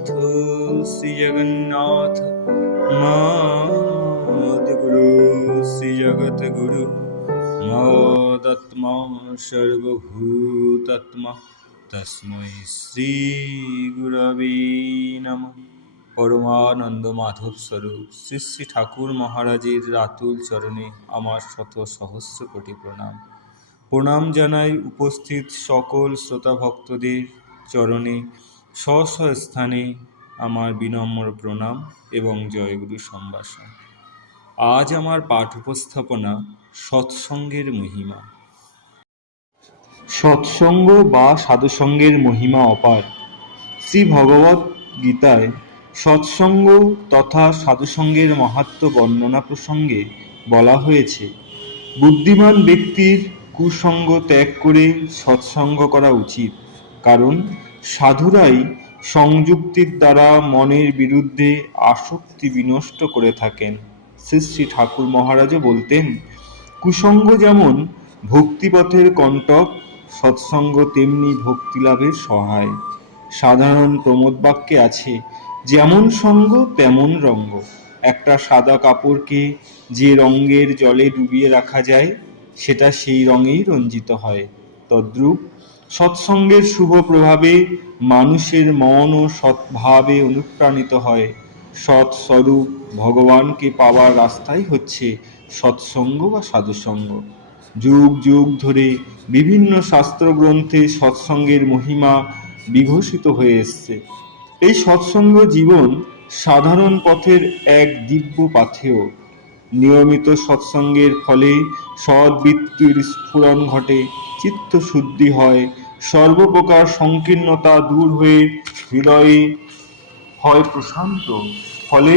মদ্গুরু শ্রী জগৎ গুরু মদত্মা সর্বভূতত্মা তস্मै শ্রী গুরবে নমঃ পরমানন্দ মাধব স্বরূপ শ্রী শ্রী ঠাকুর মহারাজের রাতুল চরণে আমার শত সহস্র কোটি প্রণাম। প্রণাম জানাই উপস্থিত সকল শ্রোতা ভক্তদের চরণে। স্ব স্থানে আমার বিনম্র প্রণাম এবং জয়গুরু সম্ভাষণ। আজ আমার পাঠ উপস্থাপনা সৎসঙ্গের মহিমা। সৎসঙ্গ বা সাধুসঙ্গের মহিমা অপার। শ্রী ভগবত গীতায় সৎসঙ্গ তথা সাধুসঙ্গের মাহাত্ম্য বর্ণনা প্রসঙ্গে বলা হয়েছে, বুদ্ধিমান ব্যক্তির কুসঙ্গ ত্যাগ করে সৎসঙ্গ করা উচিত। কারণ সাধুরাই সংযুক্তির দ্বারা মনের বিরুদ্ধে আসক্তি বিনষ্ট করে থাকেন। শ্রী শ্রী ঠাকুর মহারাজও বলতেন কুসঙ্গ যেমন ভক্তিপথের কণ্টক, সৎসঙ্গ তেমনি ভক্তিলাভের সহায়। সাধারণ প্রমোদ বাক্যে আছে, যেমন সঙ্গ তেমন রঙ্গ। একটা সাদা কাপড়কে যে রঙের জলে ডুবিয়ে রাখা যায়, সেটা সেই রঙেই রঞ্জিত হয়। তদ্রূপ সৎসঙ্গের শুভ প্রভাবে মানুষের মন ও সৎভাবে অনুপ্রাণিত হয়। সৎস্বরূপ ভগবানকে পাওয়ার রাস্তাই হচ্ছে সৎসঙ্গ বা সাধুসঙ্গ। যুগ যুগ ধরে বিভিন্ন শাস্ত্রগ্রন্থে সৎসঙ্গের মহিমা বিঘোষিত হয়ে এসছে। এই সৎসঙ্গ জীবন সাধারণ পথের এক দিব্য পাথেয়। নিয়মিত সৎসঙ্গের ফলে সদ্বৃত্তির স্ফুরণ ঘটে, চিত্ত শুদ্ধি হয় সর্বপ্রকার সংকীর্ণতা দূর হয়ে হৃদয়ে হয় প্রশান্ত। ফলে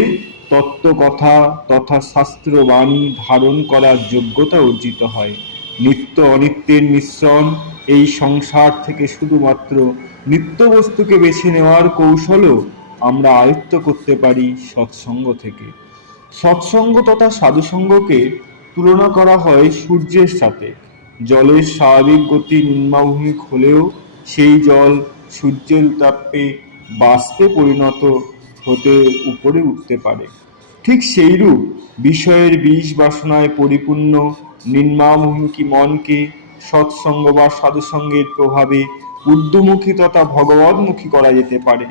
তত্ত্বকথা তথা শাস্ত্রবাণী ধারণ করার যোগ্যতা অর্জিত হয়। নিত্য অনিত্যের মিশ্রণ এই সংসার থেকে শুধুমাত্র নিত্য বস্তুকে বেছে নেওয়ার কৌশলও আমরা আয়ত্ত করতে পারি সৎসঙ্গ থেকে। সৎসঙ্গ তথা সাধুসঙ্গকে তুলনা করা হয় সূর্যের সাথে। জলের স্বাভাবিক গতি নিম্নাভূমিক হলেও সেই জল সূর্যের উত্তাপে বাষ্পে পরিণত হতে উপরে উঠতে পারে। ঠিক সেইরূপ বিষয়ের বিষ বাসনায় পরিপূর্ণ নিম্নামুখী মনকে সৎসঙ্গ বা সাধুসঙ্গের প্রভাবে ঊর্ধ্বমুখী তথা ভগবৎমুখী করা যেতে পারে।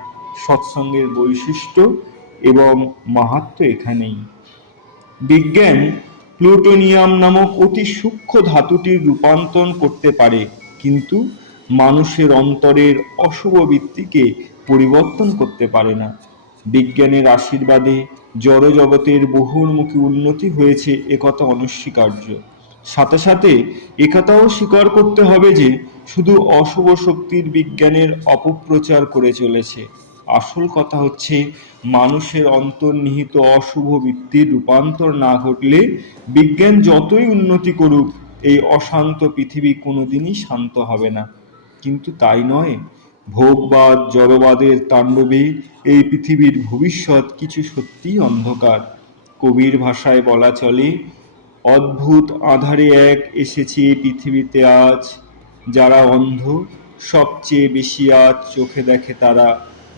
সৎসঙ্গের বৈশিষ্ট্য এবং মাহাত্ম এখানেই। বিজ্ঞান প্লুটোনিয়াম নামক অতি সূক্ষ্ম ধাতুটির রূপান্তর করতে পারে, কিন্তু মানুষের অন্তরের অশুভ বৃত্তিকে পরিবর্তন করতে পারে না। বিজ্ঞানের আশীর্বাদে জড় জগতের বহুর্মুখী উন্নতি হয়েছে একথা অনস্বীকার্য। সাথে সাথে একথাও স্বীকার করতে হবে যে, শুধু অশুভ শক্তির বিজ্ঞানের অপপ্রচার করে চলেছে। আসল কথা হচ্ছে, মানুষের অন্তর্নিহিত অশুভ বৃত্তির রূপান্তর না ঘটলে বিজ্ঞান যতই উন্নতি করুক, এই অশান্ত পৃথিবী কোনোদিনই শান্ত হবে না। কিন্তু তাই নয়। ভোগবাদ, জড়বাদের তাণ্ডবে এই পৃথিবীর ভবিষ্যৎ কিছু সত্যিই অন্ধকার। কবির ভাষায় বলা চলে, অদ্ভুত আধারে এক এসেছে পৃথিবীতে আজ। যারা অন্ধ, সবচেয়ে বেশি আজ চোখে দেখে তারা।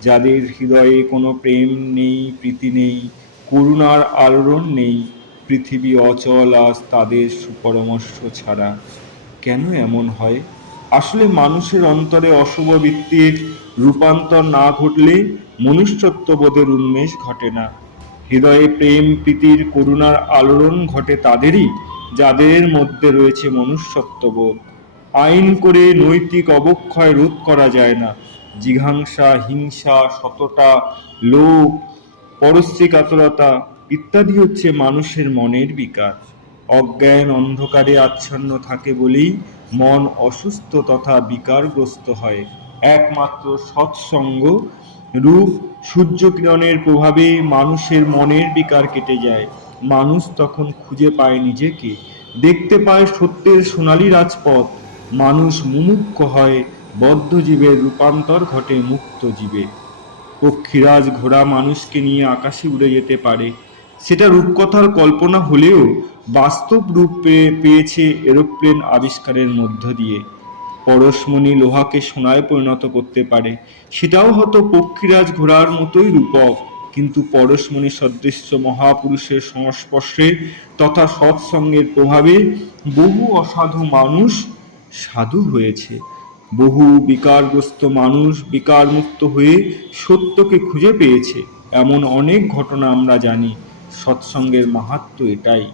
যাদের হৃদয়ে কোনো প্রেম নেই, প্রীতি নেই, করুণার আলোড়ন নেই, পৃথিবী অচল আজ তাদের সুপরামর্শ ছাড়া কেন এমন হয়? আসলে মানুষের অন্তরে অশুভ বৃত্তির রূপান্তর না ঘটলে মনুষ্যত্ববোধের উন্মেষ ঘটে না। হৃদয়ে প্রেম, প্রীতির, করুণার আলোড়ন ঘটে তাদেরই, যাদের মধ্যে রয়েছে মনুষ্যত্ববোধ। আইন করে নৈতিক অবক্ষয় রোধ করা যায় না। জিঘাংসা, হিংসা, সততা, লোভ পরশ্রী কাতরতা ইত্যাদি হচ্ছে মানুষের মনের বিকার অজ্ঞান অন্ধকারে আচ্ছন্ন থাকে বলেই মন অসুস্থ তথা বিকারগ্রস্ত হয়। একমাত্র সৎসঙ্গ রূপ সূর্যকিরণের প্রভাবে মানুষের মনের বিকার কেটে যায়। মানুষ তখন খুঁজে পায় নিজেকে। দেখতে পায় সত্যের সোনালী রাজপথ। মানুষ মুমুক্ষ হয় বদ্ধজীবের রূপান্তর ঘটে মুক্ত জীবে পক্ষীরাজ ঘোড়া মানুষকে নিয়ে আকাশে উড়ে যেতে পারে। সেটা রূপকথার কল্পনা হলেও বাস্তব রূপ পেয়েছে এরোপ্লেন আবিষ্কারের মধ্য দিয়ে। পরশমণি লোহাকে সোনায় পরিণত করতে পারে। সেটাও হয়তো পক্ষীরাজ ঘোড়ার মতোই রূপক। কিন্তু পরশমণি সদৃশ্য মহাপুরুষের সংস্পর্শে তথা সৎসঙ্গের প্রভাবে বহু অসাধু মানুষ সাধু হয়েছে। বহু বিকারগ্রস্ত মানুষ বিকারমুক্ত হয়ে সত্যকে খুঁজে পেয়েছে। এমন অনেক ঘটনা আমরা জানি। সৎসঙ্গের মাহাত্ম এটাই।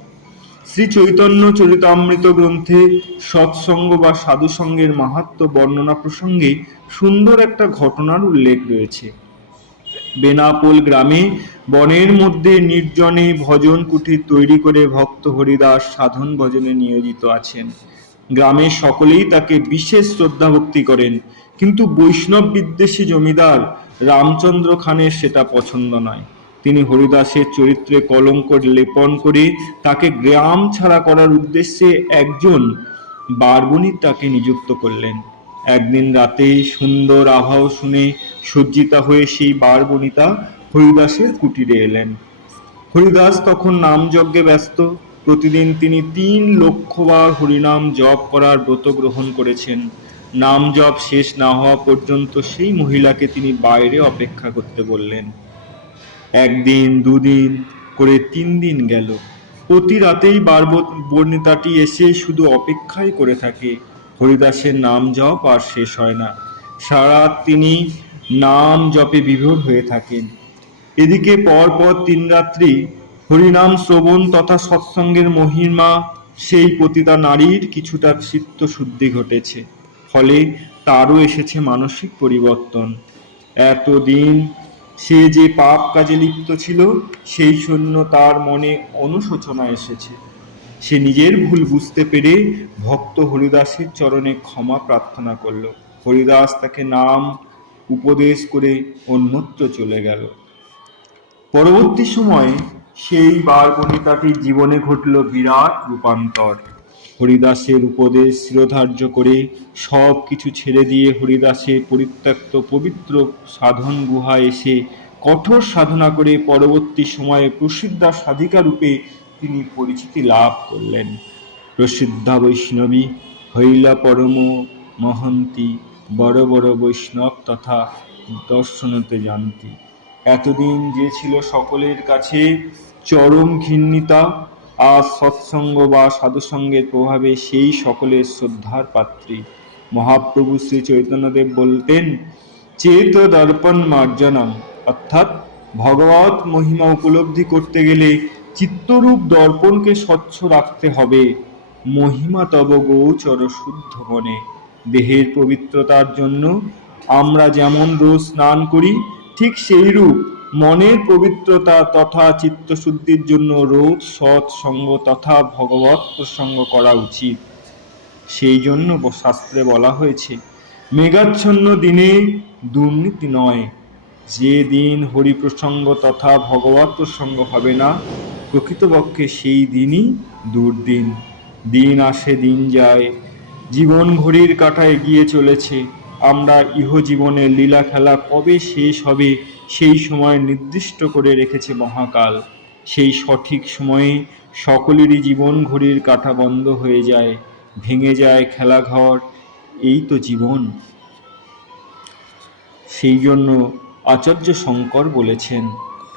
শ্রী চৈতন্য চরিতামৃত গ্রন্থে সৎসঙ্গ বা সাধুসঙ্গের মাহাত্ম বর্ণনা প্রসঙ্গে সুন্দর একটা ঘটনার উল্লেখ রয়েছে। বেনাপোল গ্রামে বনের মধ্যে নির্জনে ভজন কুটির তৈরি করে ভক্ত হরিদাস সাধন ভজনে নিয়োজিত আছেন। গ্রামের সকলেই তাকে বিশেষ শ্রদ্ধা ভক্তি করেন। কিন্তু বৈষ্ণব বিদ্বেষী জমিদার রামচন্দ্র খানের সেটা পছন্দ নয়। তিনি হরিদাসের চরিত্রে কলঙ্ক লেপন করে তাকে গ্রাম ছাড়া করার উদ্দেশ্যে একজন বারবণী তাকে নিযুক্ত করলেন। একদিন রাতে সুন্দর আবহাওয়া শুনে সজ্জিতা হয়ে সেই বারবণিতা হরিদাসের কুটিরে এলেন। হরিদাস তখন নাম যজ্ঞে ব্যস্ত। প্রতিদিন তিনি তিন লক্ষবার হরিনাম জপ করার ব্রত গ্রহণ করেছেন। নাম জপ শেষ না হওয়া পর্যন্ত সেই মহিলাকে তিনি বাইরে অপেক্ষা করতে বললেন। একদিন, দুদিন করে তিন দিন গেল। প্রতি রাতেই বর্ণিতাটি এসে শুধু অপেক্ষাই করে থাকে। হরিদাসের নাম জপ আর শেষ হয় না। সারা তিনি নাম জপে বিভোর হয়ে থাকেন। এদিকে পরপর তিন রাত্রি হরিনাম শ্রবণ তথা সৎসঙ্গের মহিমা, সেই পতিতা নারীর কিছুটা চিত্ত শুদ্ধি ঘটেছে। ফলে তারও এসেছে মানসিক পরিবর্তন। এতদিন সে যে পাপ কাজে লিপ্ত ছিল, সেই জন্য তার মনে অনুশোচনা এসেছে। সে নিজের ভুল বুঝতে পেরে ভক্ত হরিদাসের চরণে ক্ষমা প্রার্থনা করল। হরিদাস তাকে নাম উপদেশ করে অন্যত্র চলে গেল। পরবর্তী সময়ে সেই বারবণিতাটির জীবনে ঘটল বিরাট রূপান্তর। হরিদাসের উপদেশ শিরোধার্য করে সব কিছু ছেড়ে দিয়ে হরিদাসের পরিত্যক্ত পবিত্র সাধন গুহায় এসে কঠোর সাধনা করে পরবর্তী সময়ে প্রসিদ্ধা সাধিকা রূপে তিনি পরিচিতি লাভ করলেন। প্রসিদ্ধা বৈষ্ণবী হইলা পরম মহন্তি, বড় বড় বৈষ্ণব তথা দর্শনতে জানতি। এতদিন যে ছিল সকলের কাছে চরম ঘৃণিতা আর সৎসঙ্গ বা সাধুসঙ্গের প্রভাবে সেই সকলের শ্রদ্ধার পাত্রী। মহাপ্রভু শ্রী চৈতন্যদেব বলতেন, চেত দর্পণ মার্জনম। অর্থাৎ ভগবত মহিমা উপলব্ধি করতে গেলে চিত্তরূপ দর্পণকে স্বচ্ছ রাখতে হবে। মহিমা তব গোচর শুদ্ধ মনে দেহের পবিত্রতার জন্য আমরা যেমন রোজ স্নান করি, ঠিক সেইরূপ মনের পবিত্রতা তথা চিত্তশুদ্ধির জন্য রোজ সৎ সঙ্গ তথা ভগবত প্রসঙ্গ করা উচিত। সেই জন্য শাস্ত্রে বলা হয়েছে, মেঘাচ্ছন্ন দিনে দুর্নীতি নয়। যে দিন হরি প্রসঙ্গ তথা ভগবত প্রসঙ্গ হবে না, প্রকৃতপক্ষে সেই দিনই দুর্দিন। দিন আসে দিন যায়। জীবন ঘড়ির কাঁটা এগিয়ে চলেছে। আমরা ইহজীবনের লীলা খেলা কবে শেষ হবে সেই সময় নির্দিষ্ট করে রেখেছে মহাকাল। সেই সঠিক সময়ে সকলেরই জীবন ঘড়ির কাঁটা বন্ধ হয়ে যায়, ভেঙে যায় খেলাঘর। এই তো জীবন। সেই জন্য আচার্য শঙ্কর বলেছেন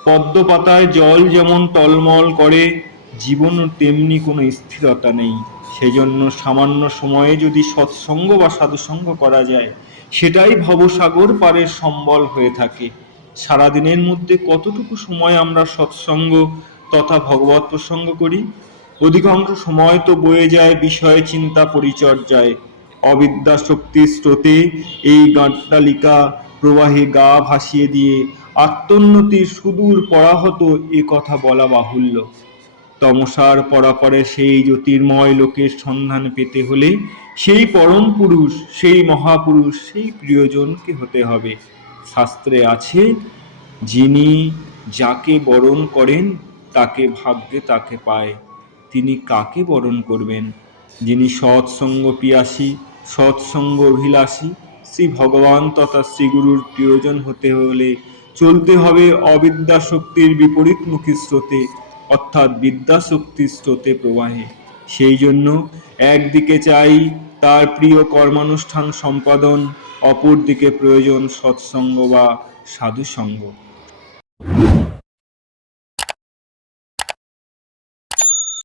পদ্মপাতায় জল যেমন টলমল করে, জীবন তেমনি কোনো স্থিরতা নেই। সেজন্য সামান্য সময়ে যদি সৎসঙ্গ বা সাধুসঙ্গ করা যায়, সেটাই ভবসাগর পারের সম্বল হয়ে থাকে। সারাদিনের মধ্যে কতটুকু সময় আমরা সৎসঙ্গ তথা ভগবত প্রসঙ্গ করি? অধিকাংশ সময় তো বয়ে যায়, বিষয়, চিন্তা, পরিচর্যায়। অবিদ্যা শক্তির স্রোতে এই গাঁটালিকা প্রবাহে গা ভাসিয়ে দিয়ে আত্মোন্নতির সুদূর পরাহত এ কথা বলা বাহুল্য। তমসার পরাপরে সেই জ্যোতির্ময় লোকের সন্ধান পেতে হলে সেই পরম পুরুষ, সেই মহাপুরুষ, সেই প্রিয়জনকে হতে হবে। শাস্ত্রে আছে, যিনি যাকে বরণ করেন, তাকে ভাগ্যে তাকে পায়। তিনি কাকে বরণ করবেন? যিনি সৎসঙ্গ পিয়াসী, সৎসঙ্গ অভিলাষী, শ্রী ভগবান তথা শ্রীগুরুর প্রিয়জন হতে হলে চলতে হবে অবিদ্যা শক্তির বিপরীতমুখী স্রোতে, অর্থাৎ বিদ্যা শক্তির স্রোতে প্রবাহে। সেই জন্য একদিকে চাই তার প্রিয় কর্মানুষ্ঠান সম্পাদন অপরদিকে প্রয়োজন সৎসঙ্গ বা সাধুসঙ্গ।